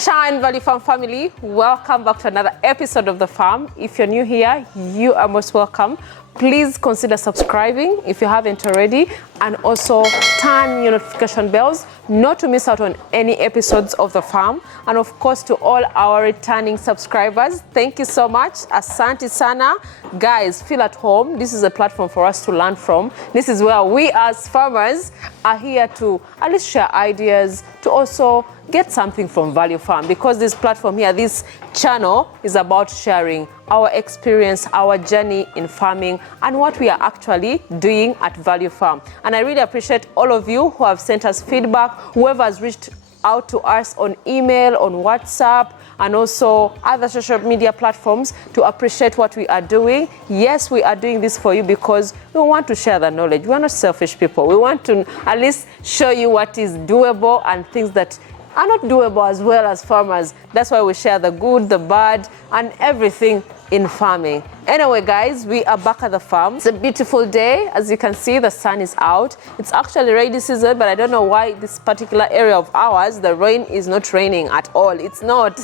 Sunshine Valley Farm family, welcome back to another episode of The Farm. If you're new here, you are most welcome. Please consider subscribing if you haven't already, and also turn your notification bells not to miss out on any episodes of The Farm. And of course, to all our returning subscribers, thank you so much. Asante sana. Guys, feel at home. This is a platform for us to learn from. This is where we as farmers are here to at least share ideas, to also get something from Value Farm, because this platform here, this channel is about sharing our experience, our journey in farming, and what we are actually doing at Value Farm. And I really appreciate all of you who have sent us feedback, whoever has reached out to us on email, on WhatsApp, and also other social media platforms to appreciate what we are doing. Yes, we are doing this for you because we want to share the knowledge. We are not selfish people. We want to at least show you what is doable and things that are not doable as well as farmers. That's why we share the good, the bad, and everything in farming. Anyway, guys, we are back at the farm. It's a beautiful day. As you can see, the sun is out. It's actually rainy season, but I don't know why this particular area of ours, the rain is not raining at all. It's not.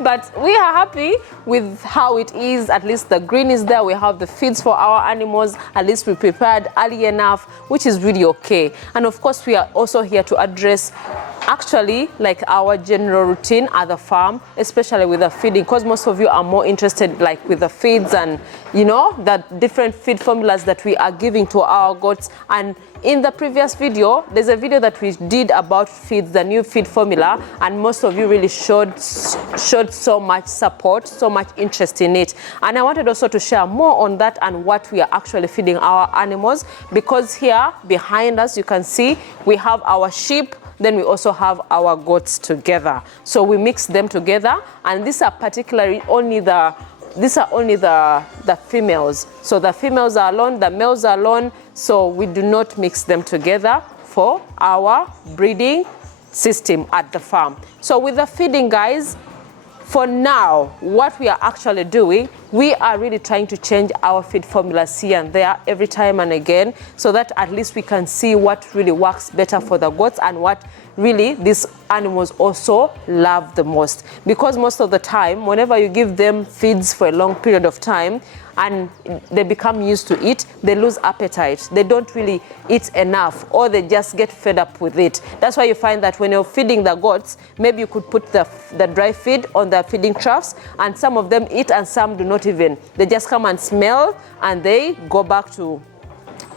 But we are happy with how it is. At least the green is there. We have the feeds for our animals. At least we prepared early enough, which is really okay. And of course, we are also here to address actually like our general routine at the farm, especially with the feeding, because most of you are more interested like with the feeds and you know the different feed formulas that we are giving to our goats. And in the previous video, there's a video that we did about feeds, the new feed formula, and most of you really showed so much support, so much interest in it. And I wanted also to share more on that and what we are actually feeding our animals, because here behind us you can see we have our sheep. Then we also have our goats together. So we mix them together, and these are particularly only the females. So the females are alone, the males are alone, so we do not mix them together for our breeding system at the farm. So with the feeding, guys, for now, what we are actually doing, we are really trying to change our feed formulas here and there every time and again, so that at least we can see what really works better for the goats and what really these animals also love the most. Because most of the time, whenever you give them feeds for a long period of time and they become used to it, they lose appetite. They don't really eat enough, or they just get fed up with it. That's why you find that when you're feeding the goats, maybe you could put the dry feed on the feeding troughs, and some of them eat and some do not even. They just come and smell and they go back to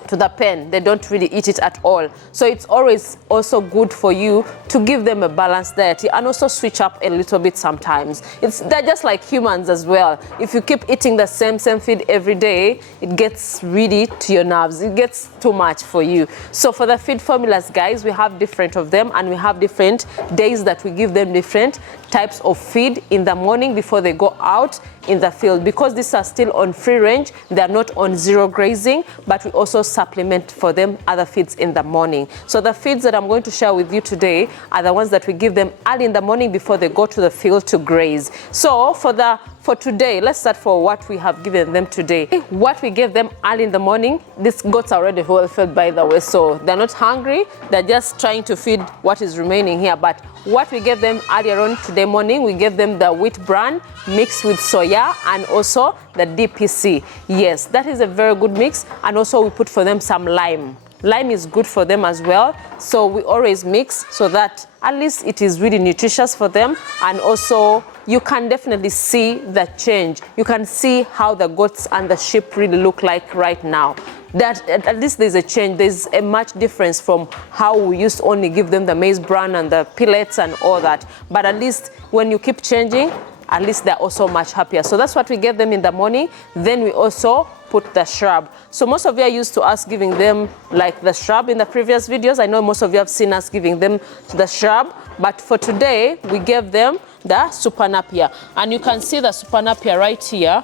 the pen. They don't really eat it at all. So it's always also good for you to give them a balanced diet and also switch up a little bit sometimes. They're just like humans as well. If you keep eating the same feed every day, it gets really to your nerves. It gets too much for you. So for the feed formulas, guys, we have different of them, and we have different days that we give them different types of feed in the morning before they go out in the field. Because these are still on free range, they're not on zero grazing, but we also supplement for them other feeds in the morning. So the feeds that I'm going to share with you today are the ones that we give them early in the morning before they go to the field to graze. So for today, let's start for what we have given them today. What we gave them early in the morning, these goats are already well fed, by the way, so they're not hungry. They're just trying to feed what is remaining here. But what we gave them earlier on today morning, we gave them the wheat bran mixed with soya and also the DPC. Yes, that is a very good mix. And also we put for them some lime. Lime is good for them as well. So we always mix so that at least it is really nutritious for them. And also you can definitely see the change. You can see how the goats and the sheep really look like right now. That at least there's a change. There's a much difference from how we used to only give them the maize bran and the pellets and all that. But at least when you keep changing, at least they're also much happier. So that's what we gave them in the morning. Then we also put the shrub. So most of you are used to us giving them like the shrub in the previous videos. I know most of you have seen us giving them the shrub, but for today we gave them the super napier. And you can see the super napier right here.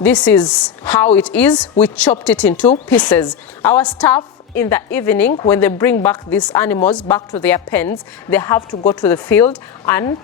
This is how it is. We chopped it into pieces. Our staff in the evening, when they bring back these animals back to their pens, they have to go to the field and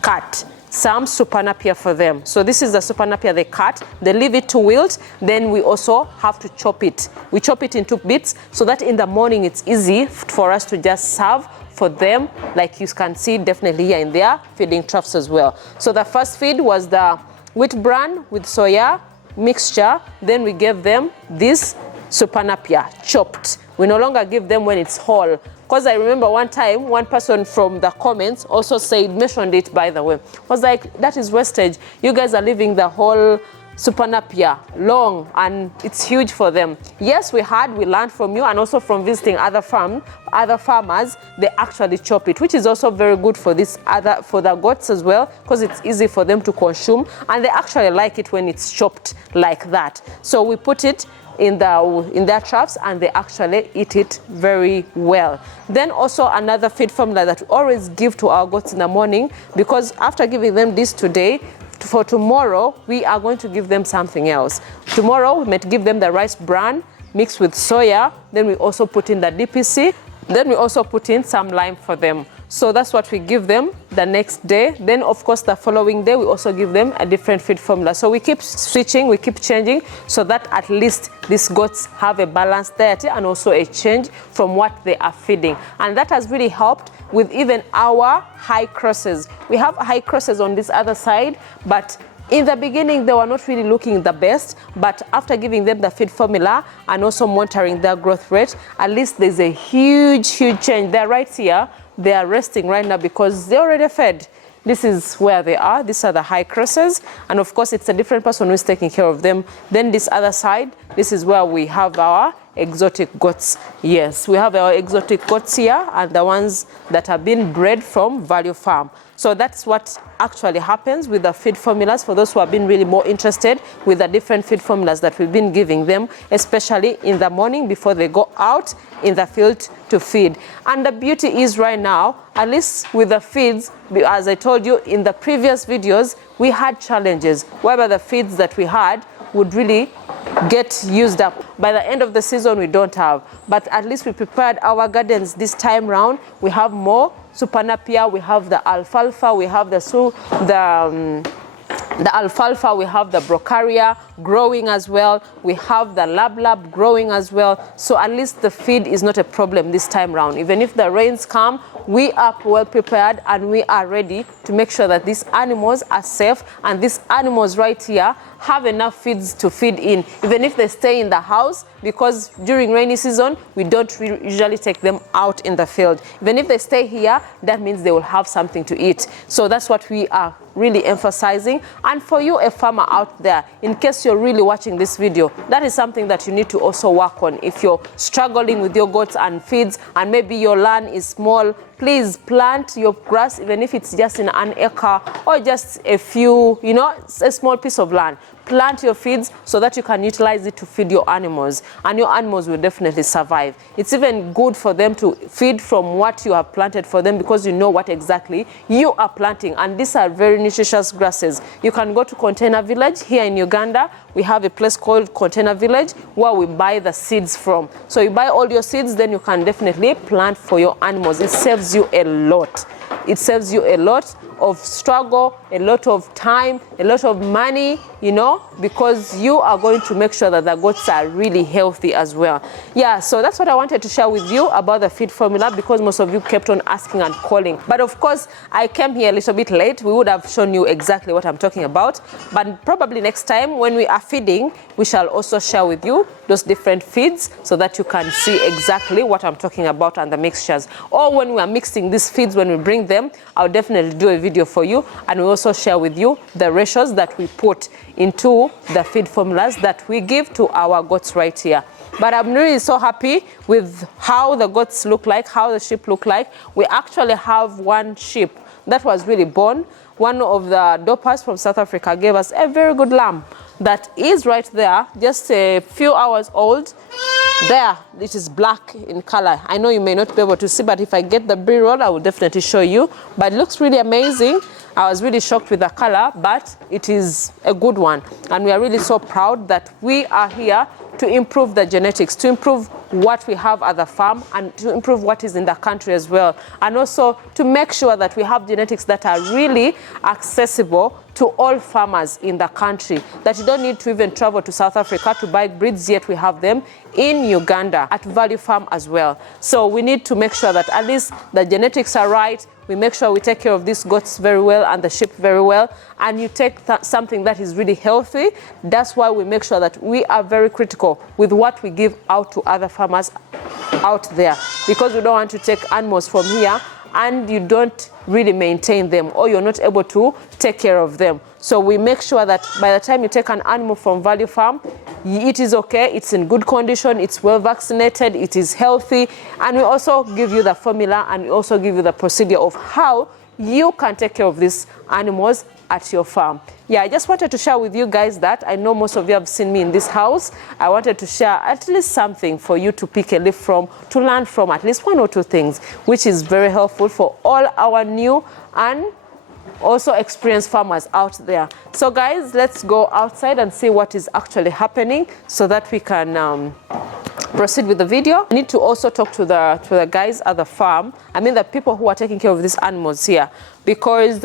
cut some super napier for them. So this is the super napier they cut. They leave it to wilt. Then we also have to chop it. We chop it into bits so that in the morning it's easy for us to just serve for them, like you can see definitely here in their feeding troughs as well. So the first feed was the wheat bran with soya mixture. Then we gave them this super napier chopped. We no longer give them when it's whole, because I remember one time one person from the comments also mentioned it, by the way, was like, that is wastage. You guys are leaving the whole super napier long and it's huge for them. Yes, we learned from you, and also from visiting other farmers, they actually chop it, which is also very good for the goats as well, because it's easy for them to consume, and they actually like it when it's chopped like that. So we put it in their troughs and they actually eat it very well. Then also another feed formula that we always give to our goats in the morning, because after giving them this today, for tomorrow we are going to give them something else. Tomorrow we might give them the rice bran mixed with soya, then we also put in the DPC, then we also put in some lime for them. So that's what we give them the next day. Then of course the following day we also give them a different feed formula. So we keep switching, we keep changing, so that at least these goats have a balanced diet and also a change from what they are feeding. And that has really helped with even our high crosses. We have high crosses on this other side, but in the beginning, they were not really looking the best, but after giving them the feed formula and also monitoring their growth rate, at least there's a huge change. They're right here. They are resting right now because they already fed. This is where they are. These are the high crosses. And of course, it's a different person who's taking care of them. Then this other side, this is where we have our exotic goats. Yes, we have our exotic goats here and the ones that have been bred from Value Farm. So that's what actually happens with the feed formulas for those who have been really more interested with the different feed formulas that we've been giving them, especially in the morning before they go out in the field to feed. And the beauty is right now, at least with the feeds, as I told you in the previous videos, we had challenges whereby the feeds that we had would really get used up. By the end of the season, we don't have. But at least we prepared our gardens this time round. We have more super napier, we have the alfalfa, we have the alfalfa, we have the brocaria growing as well, we have the lab growing as well. So at least the feed is not a problem this time round. Even if the rains come, we are well prepared and we are ready to make sure that these animals are safe, and these animals right here have enough feeds to feed in, even if they stay in the house, because during rainy season we don't usually take them out in the field. Even if they stay here, that means they will have something to eat. So that's what we are really emphasizing. And for you, a farmer out there, in case you're really watching this video, that is something that you need to also work on. If you're struggling with your goats and feeds, and maybe your land is small, please plant your grass, even if it's just in an acre or just a few, a small piece of land. Plant your feeds so that you can utilize it to feed your animals, and your animals will definitely survive. It's even good for them to feed from what you have planted for them, because you know what exactly you are planting, and these are very nutritious grasses. You can go to Container Village here in Uganda. We have a place called Container Village where we buy the seeds from. So you buy all your seeds, then you can definitely plant for your animals. It saves you a lot. It saves you a lot of struggle, a lot of time, a lot of money, because you are going to make sure that the goats are really healthy as well. Yeah, so that's what I wanted to share with you about the feed formula, because most of you kept on asking and calling. But of course, I came here a little bit late. We would have shown you exactly what I'm talking about. But probably next time when we are feeding, we shall also share with you those different feeds so that you can see exactly what I'm talking about and the mixtures. Or when we are mixing these feeds, when we bring them, I'll definitely do a video for you, and we also share with you the ratios that we put into the feed formulas that we give to our goats right here. But I'm really so happy with how the goats look like, how the sheep look like. We actually have one sheep that was really born. One of the dopers from South Africa gave us a very good lamb that is right there, just a few hours old. There, it is black in color. I know you may not be able to see, but if I get the B-roll, I will definitely show you. But it looks really amazing. I was really shocked with the color, but it is a good one. And we are really so proud that we are here to improve the genetics, to improve what we have at the farm, and to improve what is in the country as well. And also to make sure that we have genetics that are really accessible to all farmers in the country, that you don't need to even travel to South Africa to buy breeds, yet we have them in Uganda at Value Farm as well. So we need to make sure that at least the genetics are right. We make sure we take care of these goats very well and the sheep very well, and you take something that is really healthy. That's why we make sure that we are very critical with what we give out to other farmers out there, because we don't want to take animals from here and you don't really maintain them, or you're not able to take care of them. So we make sure that by the time you take an animal from Value Farm, it is okay, it's in good condition, it's well vaccinated, it is healthy, and we also give you the formula and we also give you the procedure of how you can take care of these animals at your farm. Yeah, I just wanted to share with you guys that. I know most of you have seen me in this house. I wanted to share at least something for you to pick a leaf from, to learn from at least one or two things, which is very helpful for all our new and also experienced farmers out there. So guys, let's go outside and see what is actually happening so that we can proceed with the video. I need to also talk to the guys at the farm. I mean the people who are taking care of these animals here, because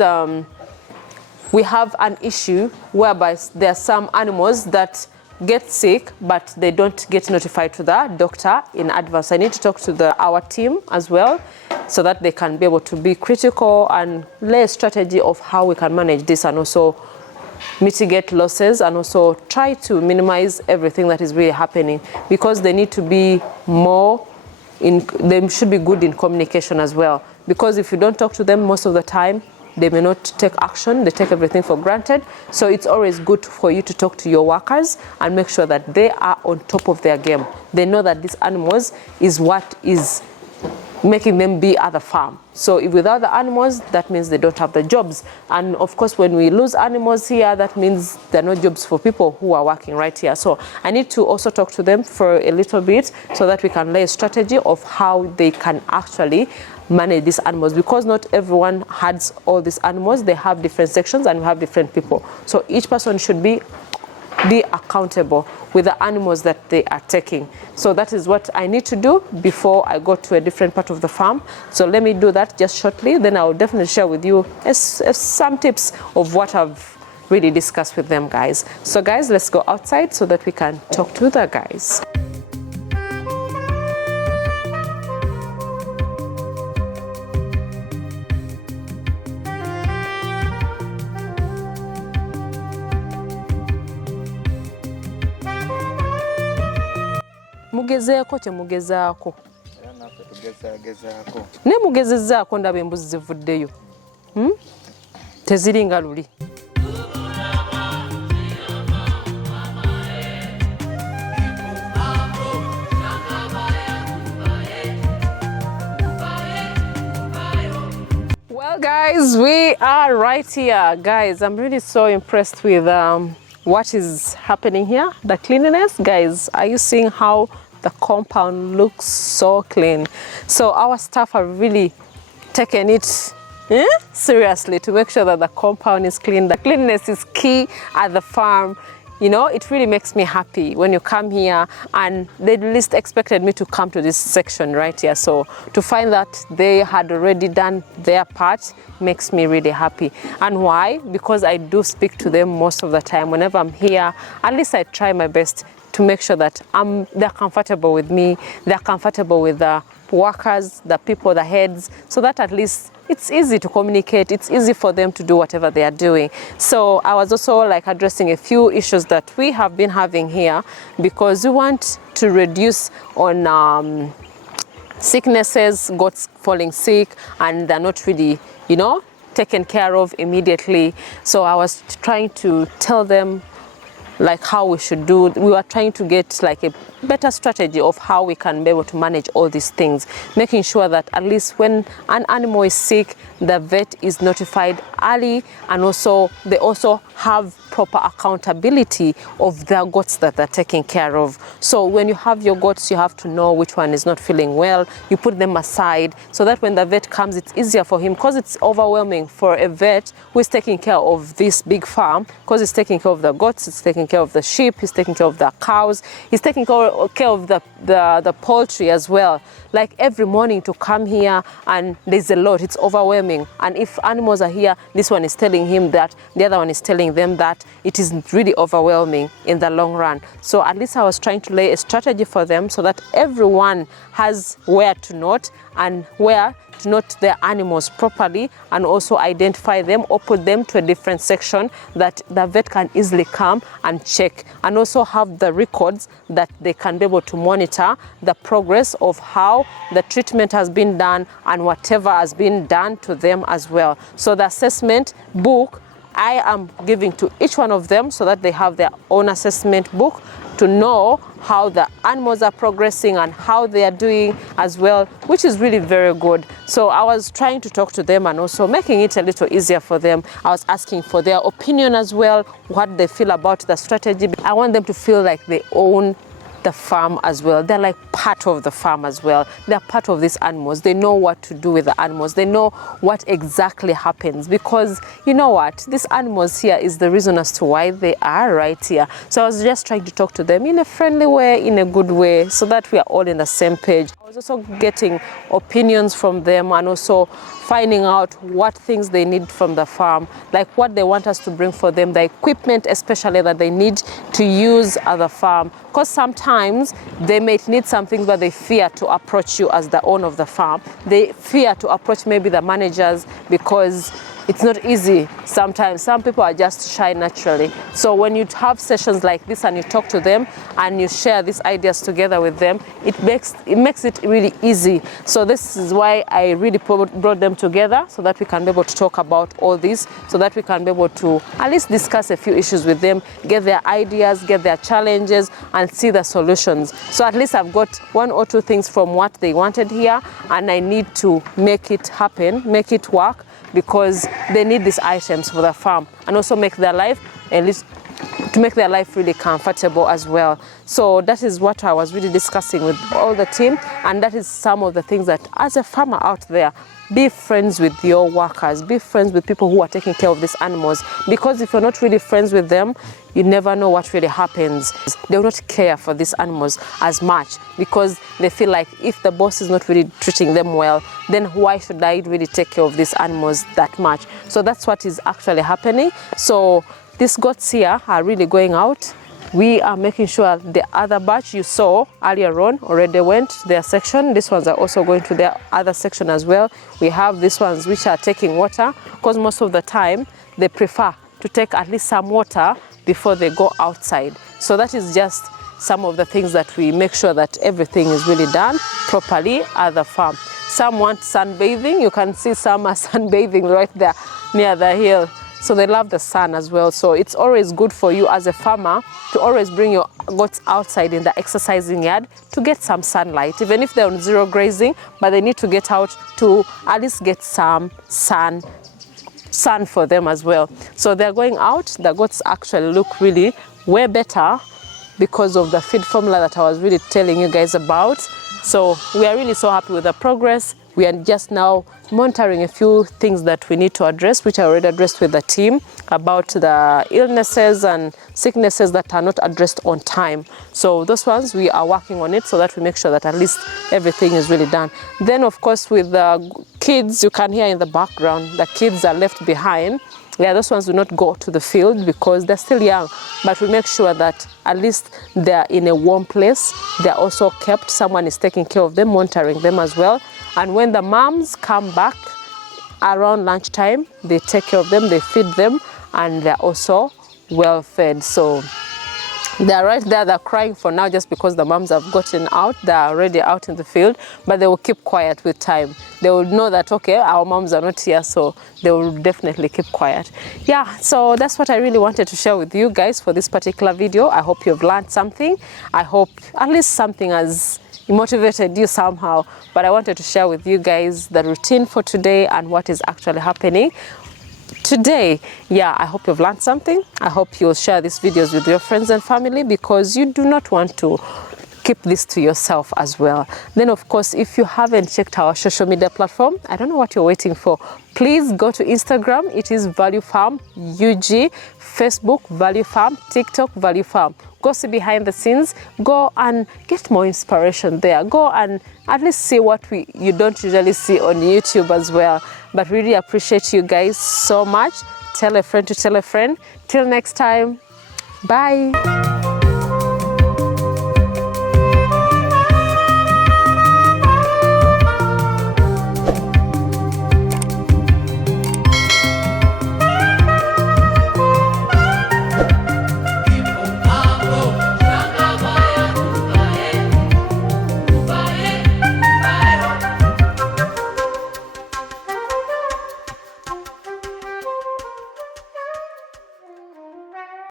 we have an issue whereby there are some animals that get sick but they don't get notified to the doctor in advance. I need to talk to our team as well so that they can be able to be critical and lay a strategy of how we can manage this and also mitigate losses and also try to minimize everything that is really happening, because they need to be they should be good in communication as well, because if you don't talk to them most of the time, they may not take action, they take everything for granted. So it's always good for you to talk to your workers and make sure that they are on top of their game. They know that these animals is what is making them be at the farm. So if without the animals, that means they don't have the jobs. And of course, when we lose animals here, that means there are no jobs for people who are working right here. So I need to also talk to them for a little bit so that we can lay a strategy of how they can actually manage these animals, because not everyone has all these animals. They have different sections and we have different people. So each person should be accountable with the animals that they are taking. So that is what I need to do before I go to a different part of the farm. So let me do that just shortly. Then I will definitely share with you some tips of what I've really discussed with them, guys. So guys, let's go outside so that we can talk to the guys. Mugezeeko temugezaako. Ne mugezezzaako ndaba embuzi zivuddeyo. Teziringa luli. Well guys, we are right here. Guys, I'm really so impressed with what is happening here. The cleanliness, guys, are you seeing how the compound looks so clean? So our staff have really taken it seriously to make sure that the compound is clean. The cleanliness is key at the farm. You know, it really makes me happy when you come here, and they least expected me to come to this section right here. So to find that they had already done their part makes me really happy. And why? Because I do speak to them most of the time. Whenever I'm here, at least I try my best to make sure that they're comfortable with me, they're comfortable with the workers, the people, the heads, so that at least it's easy to communicate, it's easy for them to do whatever they are doing. So I was also like addressing a few issues that we have been having here, because we want to reduce on sicknesses, goats falling sick, and they're not really, you know, taken care of immediately. So I was trying to tell them like how we should do. We were trying to get like a better strategy of how we can be able to manage all these things, making sure that at least when an animal is sick, the vet is notified early, and also they also have proper accountability of their goats that they're taking care of. So when you have your goats, you have to know which one is not feeling well. You put them aside so that when the vet comes, it's easier for him, because it's overwhelming for a vet who is taking care of this big farm, because he's taking care of the goats, he's taking care of the sheep, he's taking care of the cows, he's taking care of the poultry as well. Like every morning to come here, and there's a lot, it's overwhelming. And if animals are here, this one is telling him that, the other one is telling them that, it is really overwhelming in the long run. So at least I was trying to lay a strategy for them so that everyone has where to note and where to note their animals properly, and also identify them or put them to a different section that the vet can easily come and check, and also have the records that they can be able to monitor the progress of how the treatment has been done and whatever has been done to them as well. So the assessment book I am giving to each one of them so that they have their own assessment book to know how the animals are progressing and how they are doing as well, which is really very good. So I was trying to talk to them and also making it a little easier for them. I was asking for their opinion as well, what they feel about the strategy. I want them to feel like they own the farm as well. They're like part of the farm as well. They're part of these animals. They know what to do with the animals. They know what exactly happens, because you know what, these animals here is the reason as to why they are right here. So I was just trying to talk to them in a friendly way, in a good way, so that we are all in the same page. I was also getting opinions from them and also finding out what things they need from the farm, like what they want us to bring for them, the equipment especially that they need to use at the farm, because sometimes they may need something but they fear to approach you as the owner of the farm. They fear to approach maybe the managers because it's not easy sometimes. Some people are just shy naturally. So when you have sessions like this and you talk to them and you share these ideas together with them, it makes it really easy. So this is why I really brought them together, so that we can be able to talk about all this, so that we can be able to at least discuss a few issues with them, get their ideas, get their challenges, and see the solutions. So at least I've got 1 or 2 things from what they wanted here, and I need to make it happen, make it work, because they need these items for the farm, and also make their life, at least to make their life really comfortable as well. So that is what I was really discussing with all the team, and that is some of the things that as a farmer out there, be friends with your workers, be friends with people who are taking care of these animals, because if you're not really friends with them, you never know what really happens. They will not care for these animals as much, because they feel like if the boss is not really treating them well, then why should I really take care of these animals that much? So that's what is actually happening. So these goats here are really going out. We are making sure the other batch you saw earlier on already went to their section. These ones are also going to their other section as well. We have these ones which are taking water, because most of the time they prefer to take at least some water before they go outside. So that is just some of the things that we make sure that everything is really done properly at the farm. Some want sunbathing. You can see some are sunbathing right there near the hill. So they love the sun as well. So it's always good for you as a farmer to always bring your goats outside in the exercising yard to get some sunlight, even if they're on zero grazing, but they need to get out to at least get some sun for them as well. So they're going out. The goats actually look really way better because of the feed formula that I was really telling you guys about. So we are really so happy with the progress. We are just now monitoring a few things that we need to address, which I already addressed with the team, about the illnesses and sicknesses that are not addressed on time. So those ones, we are working on it so that we make sure that at least everything is really done. Then, of course, with the kids, you can hear in the background, the kids are left behind. Yeah, those ones do not go to the field because they're still young, but we make sure that at least they're in a warm place. They're also kept, someone is taking care of them, monitoring them as well. And when the moms come back around lunchtime, they take care of them, they feed them, and they're also well fed. So they're right there, they're crying for now just because the moms have gotten out. They're already out in the field, but they will keep quiet with time. They will know that, okay, our moms are not here, so they will definitely keep quiet. Yeah, so that's what I really wanted to share with you guys for this particular video. I hope you've learned something. I hope at least something has motivated you somehow, but I wanted to share with you guys the routine for today and what is actually happening today. Yeah, I hope you've learned something. I hope you'll share these videos with your friends and family, because you do not want to keep this to yourself as well. Then of course, if you haven't checked our social media platform, I don't know what you're waiting for. Please go to Instagram, it is Value Farm UG, Facebook Value Farm, TikTok Value Farm. Go see behind the scenes, go and get more inspiration there. Go and at least see what you don't usually see on YouTube as well. But really appreciate you guys so much. Tell a friend to tell a friend. Till next time, bye.